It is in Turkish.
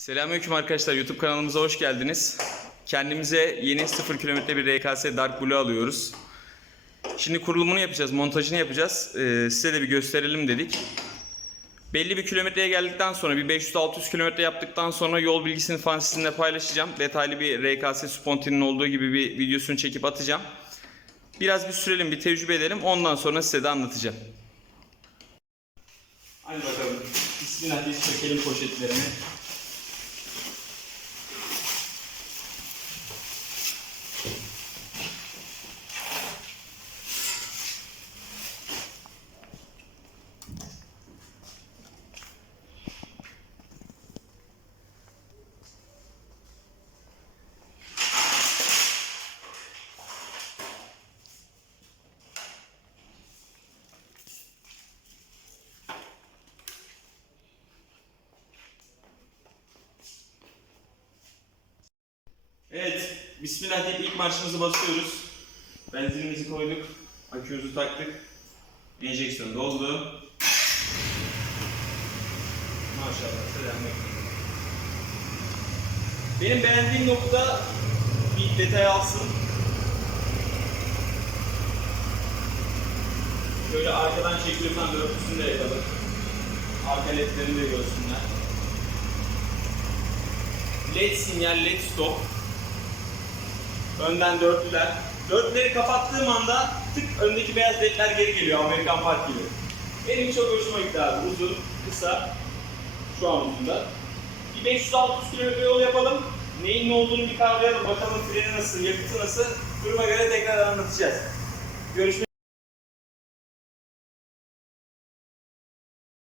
Selamünaleyküm arkadaşlar. YouTube kanalımıza hoş geldiniz. Kendimize yeni 0 kilometre bir RKS Dark Blue alıyoruz. Şimdi kurulumunu yapacağız, montajını yapacağız. Ee, size de bir gösterelim dedik. Belli bir kilometreye geldikten sonra bir 500-600 kilometre yaptıktan sonra yol bilgisini falan sizinle paylaşacağım. Detaylı bir RKS Sponti'nin olduğu gibi bir videosunu çekip atacağım. Biraz bir sürelim, bir tecrübe edelim. Ondan sonra size de anlatacağım. Hadi bakalım. Bismillah diye çekelim poşetlerini. Evet, Bismillah deyip ilk marşımızı basıyoruz. Benzinimizi koyduk, akümüzü taktık. Enjeksiyon doldu. Maşallah, selamünaleyküm. Benim beğendiğim nokta bir detay alsın. Şöyle arkadan çekiliyorsan dörtlüsünü de yapalım. Arka ledlerini de görsünler. LED sinyal, LED stop. Önden dörtlüler. Dörtlüleri kapattığım anda tık öndeki beyaz ledler geri geliyor Amerikan Park gibi. Benim çok hoşuma gitti abi. Uzun, kısa. Şu an uzunda. Bir 500-600 kilometre yol yapalım. Neyin ne olduğunu bir kavrayalım. Bakalım freni nasıl, yakıtı nasıl. Duruma göre tekrar anlatacağız. Görüşmek